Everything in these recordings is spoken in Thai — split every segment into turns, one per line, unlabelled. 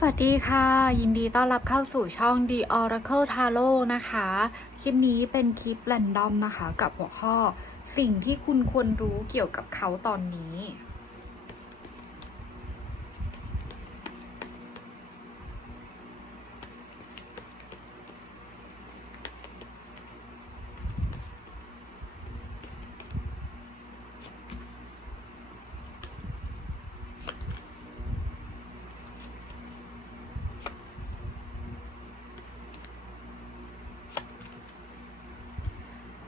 สวัสดีค่ะ ยินดีต้อนรับเข้าสู่ช่อง The Oracle Tarot นะคะ คลิปนี้เป็นคลิปแรนดอมนะคะ กับหัวข้อ สิ่งที่คุณควรรู้เกี่ยวกับเขาตอนนี้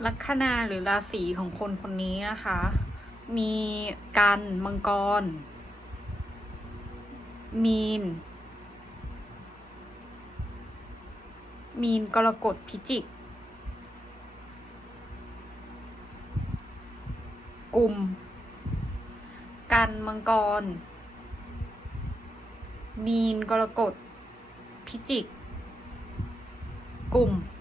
ลัคนาหรือราศีของคนคนนี้นะคะ มีกันมังกร มีน มีนกรกฎพิจิกกลุ่ม กันมังกร มีนกรกฎพิจิก กลุ่มอืม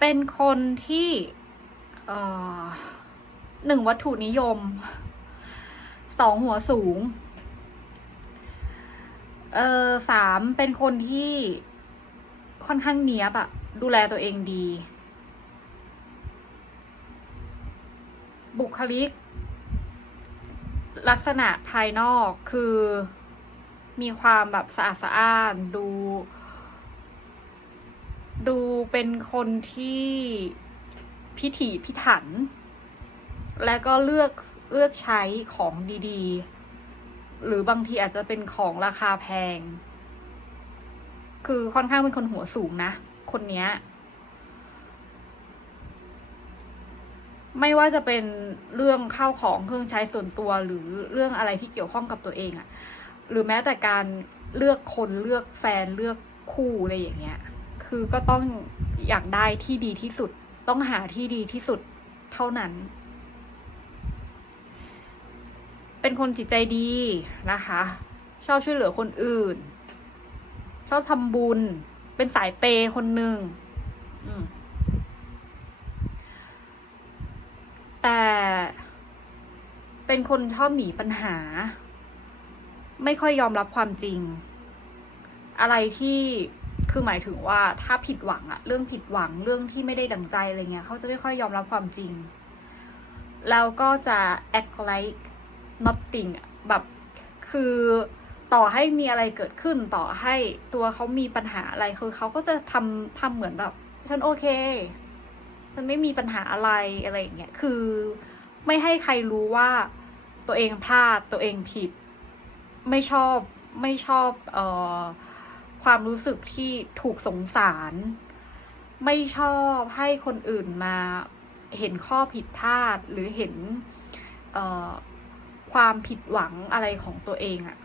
เป็นคนที่หนึ่งวัตถุนิยม สองหัวสูง เออสามเป็นคนที่ค่อนข้างเนี้ยบอะดูแลตัวเองดี บุคลิก ลักษณะภายนอกคือมีความแบบสะอาดสะอ้านดู ดูเป็นคนที่พิถีพิถัน และก็เลือกเลือกใช้ของดีๆ หรือบางทีอาจจะเป็นของราคาแพง คือค่อนข้างเป็นคนหัวสูงนะ คนเนี้ย ไม่ว่าจะเป็นเรื่องข้าวของเครื่องใช้ส่วนตัวหรือเรื่องอะไรที่เกี่ยวข้องกับตัวเองอะหรือแม้แต่การเลือกคนเลือกแฟนเลือกคู่อะไรอย่างเงี้ย คือก็ต้องอยากได้ที่ดีที่สุด ต้องหาที่ดีที่สุดเท่านั้น เป็นคนจิตใจดีนะคะ ชอบช่วยเหลือคนอื่น ชอบทำบุญ เป็นสายเปย์คนหนึ่งแต่เป็นคนชอบหนีปัญหา ไม่ค่อยยอมรับความจริง อะไรที่ คือหมายถึงว่าถ้าผิดหวังอะเรื่องผิดหวังเรื่องที่ไม่ได้ดังใจอะไรเงี้ยเขาจะไม่ค่อยยอมรับความจริง แล้วก็จะ act like nothing แบบคือต่อให้มีอะไรเกิดขึ้นต่อให้ตัวเขามีปัญหาอะไรคือเขาก็จะทำทำเหมือนแบบฉันโอเค ฉันไม่มีปัญหาอะไรอะไรอย่างเงี้ยคือไม่ให้ใครรู้ว่าตัวเองพลาดตัวเองผิด ไม่ชอบไม่ชอบเอ่อ ความรู้สึกที่ถูกสงสาร ไม่ชอบให้คนอื่นมาเห็นข้อผิดพลาดหรือเห็นความผิดหวังอะไรของตัวเองอะ่ะ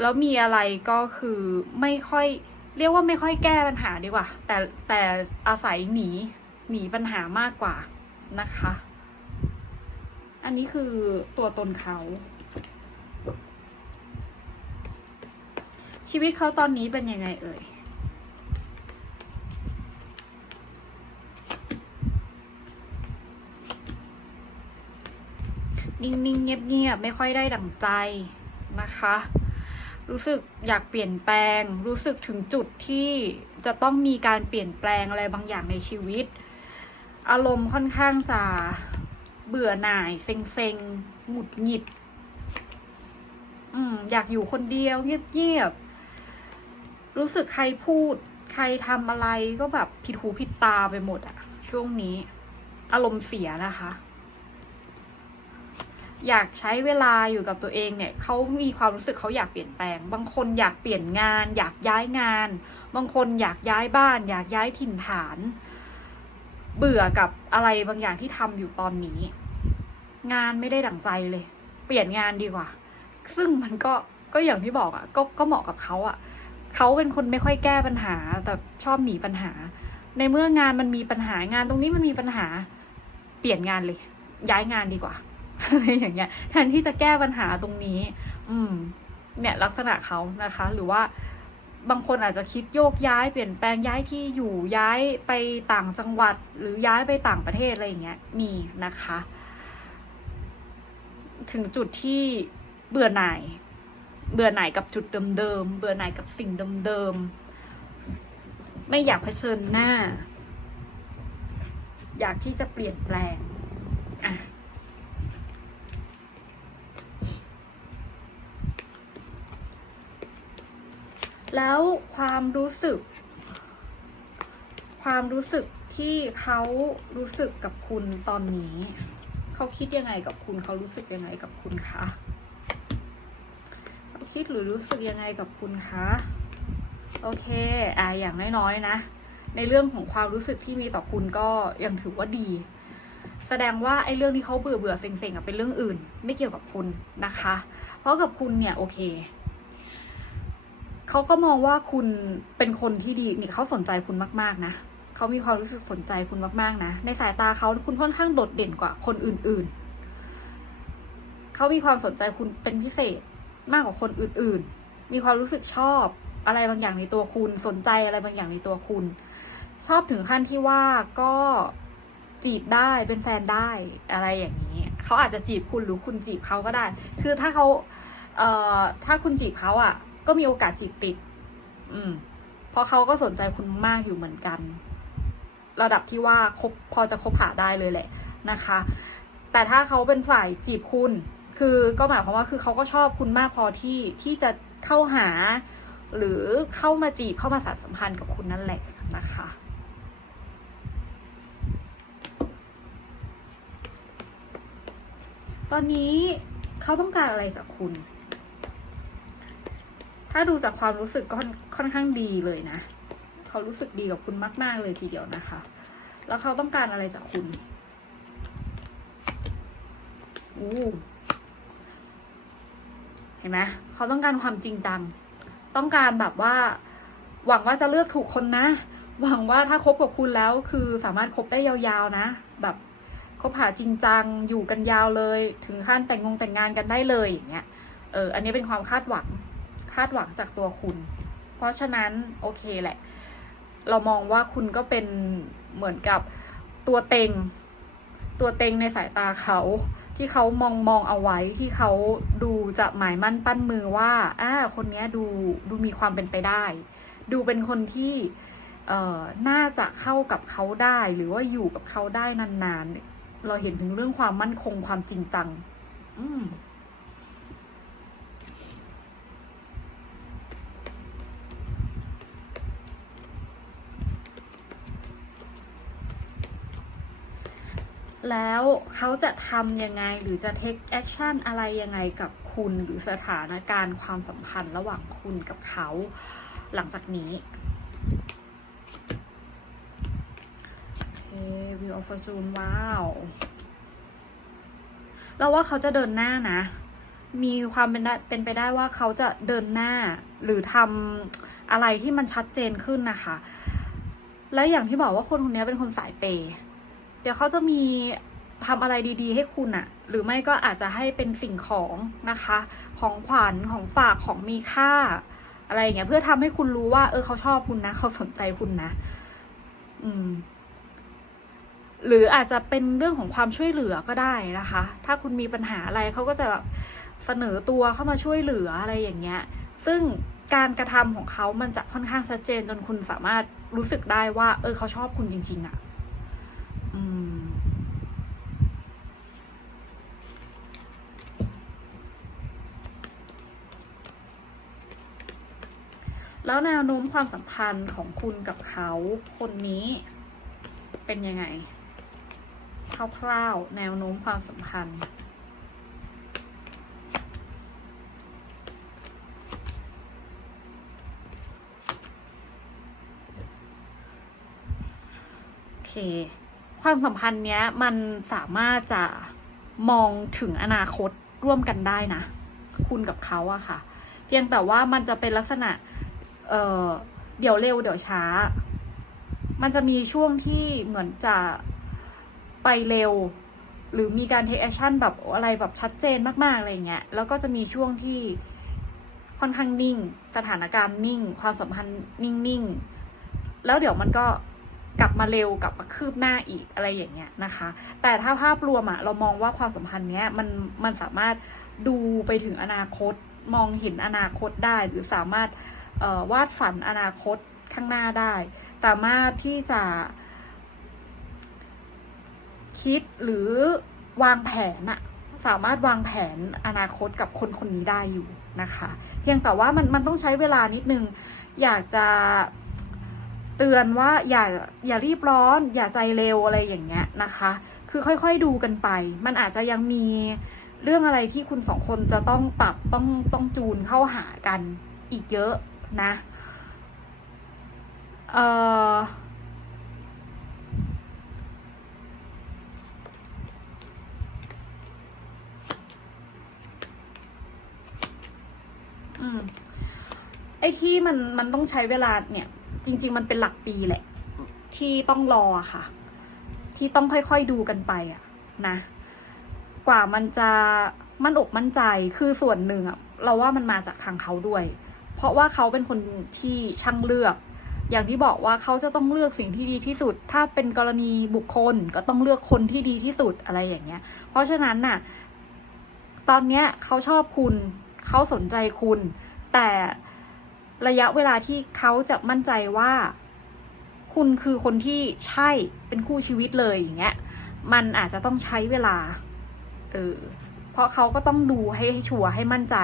แล้วมีอะไรก็คือไม่ค่อย เรียกว่าไม่ค่อยแก้ปัญหาดีกว่า แต่แต่อาศัยหนีหนีปัญหามากกว่านะคะ อันนี้คือตัวตนเขา ชีวิตเขาตอนนี้เป็นยังไงเอ่ย นิ่งๆ เงียบๆ ไม่ค่อยได้ดั่งใจนะคะ รู้สึกอยากเปลี่ยนแปลง รู้สึกถึงจุดที่จะต้องมีการเปลี่ยนแปลงอะไรบางอย่างในชีวิต อารมณ์ค่อนข้างจะเบื่อหน่าย เซ็งๆ หงุดหงิด อืม อยากอยู่คนเดียวเงียบๆ รู้สึกใครพูด ใครทำอะไรก็แบบผิดหูผิดตาไปหมดอะช่วงนี้ อารมณ์เสียนะคะ อยากใช้เวลาอยู่กับตัวเองเนี่ยเขามีความรู้สึกเขาอยากเปลี่ยนแปลง บางคนอยากเปลี่ยนงาน อยากย้ายงาน บางคนอยากย้ายบ้าน อยากย้ายถิ่นฐาน เบื่อกับอะไรบางอย่างที่ทำอยู่ตอนนี้ งานไม่ได้ดั่งใจเลย เปลี่ยนงานดีกว่า ซึ่งมันก็ก็อย่างที่บอกอะ่ะก็ก็เหมาะกับเขาอะ่ะ เขาเป็นคนไม่ค่อยแก้ปัญหา แต่ชอบหนีปัญหา ในเมื่องานมันมีปัญหางานตรงนี้มันมีปัญหา เปลี่ยนงานเลย ย้ายงานดีกว่าอะไรอย่างเงี้ยแทนที่จะแก้ปัญหาตรงนี้ อืม เนี่ยลักษณะเขานะคะ หรือว่าบางคนอาจจะคิดโยกย้ายเปลี่ยนแปลงย้ายที่อยู่ย้ายไปต่างจังหวัด หรือย้ายไปต่างประเทศอะไรอย่างเงี้ยมีนะคะ ถึงจุดที่เบื่อหน่าย เบื่อหน่ายกับจุดเดิมๆ เบื่อหน่ายกับสิ่งเดิมๆ ไม่อยากเผชิญหน้า อยากที่จะเปลี่ยนแปลงอะแล้วความรู้สึก ความรู้สึกที่เขารู้สึกกับคุณตอนนี้ เขาคิดยังไงกับคุณ เขารู้สึกยังไงกับคุณคะ คิดหรือรู้สึกยังไงกับคุณคะ โอเค อ่าอย่างน้อยๆนะ ในเรื่องของความรู้สึกที่มีต่อคุณก็ยังถือว่าดี แสดงว่าไอ้เรื่องที่เขาเบื่อเบื่อเซ็งๆอะเป็นเรื่องอื่น ไม่เกี่ยวกับคุณนะคะ เพราะกับคุณเนี่ยโอเคเขาก็มองว่าคุณเป็นคนที่ดีนี่เขาสนใจคุณมาก ๆ นะเขามีความรู้สึกสนใจคุณมาก ๆ นะ ในสายตาเขาคุณค่อนข้างโดดเด่นกว่าคนอื่น ๆ เขามีความสนใจคุณเป็นพิเศษ มากกว่าคนอื่นๆ มีความรู้สึกชอบอะไรบางอย่างในตัวคุณ สนใจอะไรบางอย่างในตัวคุณ ชอบถึงขั้นที่ว่าก็จีบได้เป็นแฟนได้อะไรอย่างนี้ เขาอาจจะจีบคุณหรือคุณจีบเขาก็ได้ คือถ้าเขาเอ่อถ้าคุณจีบเขาอะ ก็มีโอกาสจีบติด อืม เพราะเขาก็สนใจคุณมากอยู่เหมือนกัน ระดับที่ว่าคบพอจะคบหาได้เลยแหละนะคะ แต่ถ้าเขาเป็นฝ่ายจีบคุณ คือก็หมายความว่าคือเขาก็ชอบคุณมากพอที่ที่จะเข้าหา หรือเข้ามาจีบเข้ามาสานสัมพันธ์กับคุณนั่นแหละนะคะตอนนี้เขาต้องการอะไรจากคุณ ถ้าดูจากความรู้สึกก็ค่อนค่อนข้างดีเลยนะ เขารู้สึกดีกับคุณมาก ๆ เลยทีเดียวนะคะ แล้วเขาต้องการอะไรจากคุณ อู้ เห็นไหมเขาต้องการความจริงจัง ต้องการแบบว่า หวังว่าจะเลือกถูกคนนะ หวังว่าถ้าคบกับคุณแล้วคือสามารถคบได้ยาวๆนะ แบบคบหาจริงจังอยู่กันยาวเลย ถึงขั้นแต่งงงแต่งงานกันได้เลยอย่างเงี้ยเอออันนี้เป็นความคาดหวังคาดหวังจากตัวคุณ เพราะฉะนั้นโอเคแหละ เรามองว่าคุณก็เป็นเหมือนกับตัวเต็ง ตัวเต็งในสายตาเขา ที่เขามองมองเอาไว้ที่เขาดูจะหมายมั่นปั้นมือว่าอ่าคนนี้ดูดูมีความเป็นไปได้ ดูเป็นคนที่เอ่อน่าจะเข้ากับเขาได้หรือว่าอยู่กับเขาได้นานๆ เราเห็นถึงเรื่องความมั่นคงความจริงจัง อืม แล้วเขาจะทำยังไงหรือจะ take action อะไรยังไงกับคุณหรือสถานการณ์ความสัมพันธ์ระหว่างคุณกับเขาหลังจากนี้ โอเค Wheel of Fortune ว้าว เราว่าเขาจะเดินหน้านะ มีความเป็นได้เป็นไปได้ว่าเขาจะเดินหน้าหรือทำอะไรที่มันชัดเจนขึ้นนะคะ และอย่างที่บอกว่าคนคนนี้เป็นคนสายเปย์ เดี๋ยวเขาจะมีทำอะไรดีๆ ให้คุณอะหรือไม่ก็อาจจะให้เป็นสิ่งของนะคะ ของขวัญของฝากของมีค่า อะไรอย่างเงี้ยเพื่อทำให้คุณรู้ว่า เออเขาชอบคุณนะเขาสนใจคุณนะ อืม หรืออาจจะเป็นเรื่องของความช่วยเหลือก็ได้นะคะ ถ้าคุณมีปัญหาอะไรเขาก็จะแบบเสนอตัวเข้ามาช่วยเหลืออะไรอย่างเงี้ย ซึ่งการกระทำของเขามันจะค่อนข้างชัดเจนจนคุณสามารถรู้สึกได้ว่า เออเขาชอบคุณจริง ๆอะ อืม แล้วแนวโน้มความสัมพันธ์ของคุณกับเขาคนนี้เป็นยังไงคร่าวๆแนวโน้มความสัมพันธ์โอเค ความสัมพันธ์เนี้ยมันสามารถจะมองถึงอนาคตร่วมกันได้นะ คุณกับเขาอะค่ะ เพียงแต่ว่ามันจะเป็นลักษณะ เอ่อ เดี๋ยวเร็วเดี๋ยวช้า มันจะมีช่วงที่เหมือนจะไปเร็ว หรือมีการ take action แบบอะไรแบบชัดเจนมากๆอะไรเงี้ย แล้วก็จะมีช่วงที่ค่อนข้างนิ่ง สถานการณ์นิ่ง ความสัมพันธ์นิ่งๆ แล้วเดี๋ยวมันก็ กลับมาเร็วกลับมาคืบหน้าอีกอะไรอย่างเงี้ยนะคะ แต่ถ้าภาพรวมอะเรามองว่าความสัมพันธ์เนี้ยมันมันสามารถดูไปถึงอนาคตมองเห็นอนาคตได้ หรือสามารถวาดฝันอนาคตข้างหน้าได้ สามารถที่จะ คิดหรือวางแผนอะสามารถวางแผนอนาคตกับคนคนนี้ได้อยู่นะคะ เพียงแต่ว่ามันมันต้องใช้เวลานิดนึง อยากจะ เตือนว่าอย่าอย่ารีบร้อน อย่าใจเร็วอะไรอย่างเงี้ยนะคะ คือค่อยๆดูกันไป มันอาจจะยังมีเรื่องอะไรที่คุณสองคนจะต้องปรับต้องต้องจูนเข้าหากันอีกเยอะนะเอ่ออืมไอ้ที่มันมันต้องใช้เวลาเนี่ย จริง ๆ มันเป็นหลักปีแหละ ที่ต้องรอค่ะ ที่ต้องค่อยๆดูกันไปอะนะ กว่ามันจะมั่นอกมั่นใจคือส่วนหนึ่งอะเราว่ามันมาจากทางเขาด้วย เพราะว่าเขาเป็นคนที่ช่างเลือก อย่างที่บอกว่าเขาจะต้องเลือกสิ่งที่ดีที่สุด ถ้าเป็นกรณีบุคคลก็ต้องเลือกคนที่ดีที่สุดอะไรอย่างเงี้ย เพราะฉะนั้นน่ะ ตอนเนี้ยเขาชอบคุณ เขาสนใจคุณ แต่ ระยะเวลาที่เขาจะมั่นใจว่า คุณคือคนที่ใช่เป็นคู่ชีวิตเลยอย่างเงี้ย มันอาจจะต้องใช้เวลา เออ เพราะเขาก็ต้องดูให้ให้ชัวร์ให้มั่นใจ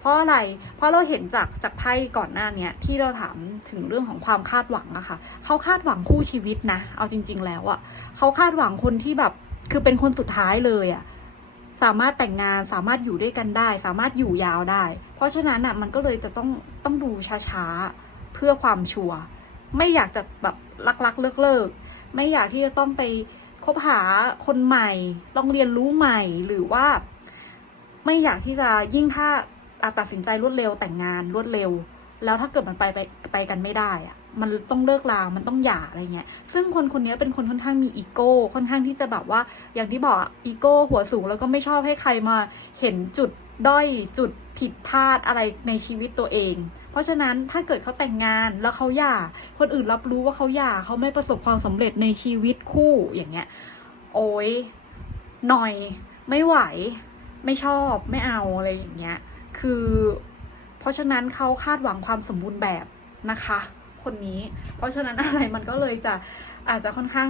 เพราะอะไร เพราะเราเห็นจากจากไพ่ก่อนหน้าเนี้ยที่เราถามถึงเรื่องของความคาดหวังอะค่ะ เขาคาดหวังคู่ชีวิตนะ เอาจริง ๆ แล้วอะเขาคาดหวังคนที่แบบ คือเป็นคนสุดท้ายเลยอะ สามารถแต่งงานสามารถอยู่ด้วยกันได้ สามารถอยู่ยาวได้ เพราะฉะนั้นอะมันก็เลยจะต้องต้องดูช้าๆเพื่อความชัวร์ไม่อยากจะแบบลักๆเลิกๆไม่อยากที่จะต้องไปคบหาคนใหม่ ต้องเรียนรู้ใหม่หรือว่า ไม่อยากที่จะยิ่งถ้าอะตัดสินใจรวดเร็วแต่งงานรวดเร็ว แล้วถ้าเกิดมันไปไปไปกันไม่ได้อะ มันต้องเลิกลา มันต้องหย่าอะไรเงี้ย ซึ่งคนคนนี้เป็นคนค่อนข้างมีอีโก้ ค่อนข้างที่จะแบบว่า อย่างที่บอกอีโก้หัวสูงแล้วก็ไม่ชอบให้ใครมาเห็นจุดด้อยจุดผิดพลาดอะไรในชีวิตตัวเอง เพราะฉะนั้นถ้าเกิดเขาแต่งงานแล้วเขาหย่า คนอื่นรับรู้ว่าเขาหย่าเขาไม่ประสบความสำเร็จในชีวิตคู่อย่างเงี้ย โอ้ยหน่อย ไม่ไหว ไม่ชอบ ไม่เอาอะไรอย่างเงี้ย คือ เพราะฉะนั้นเขาคาดหวังความสมบูรณ์แบบนะคะ คนนี้ เพราะฉะนั้นอะไรมันก็เลยจะอาจจะค่อนข้าง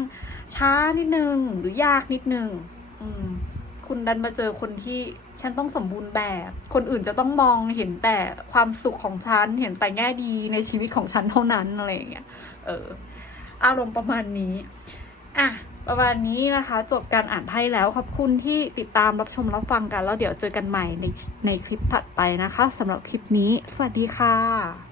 ช้านิดนึงหรือยากนิดนึงอืมคุณดันมาเจอคนที่ฉันต้องสมบูรณ์แบบ คนอื่นจะต้องมองเห็นแต่ความสุขของฉัน เห็นแต่แง่ดีในชีวิตของฉันเท่านั้นอะไรอย่างเงี้ย เออ อารมณ์ประมาณนี้ อะ ประมาณนี้นะคะ จบการอ่านไพ่แล้ว ขอบคุณที่ติดตามรับชมรับฟังกัน แล้วเดี๋ยวเจอกันใหม่ในในคลิปถัดไปนะคะสำหรับคลิปนี้ สวัสดีค่ะ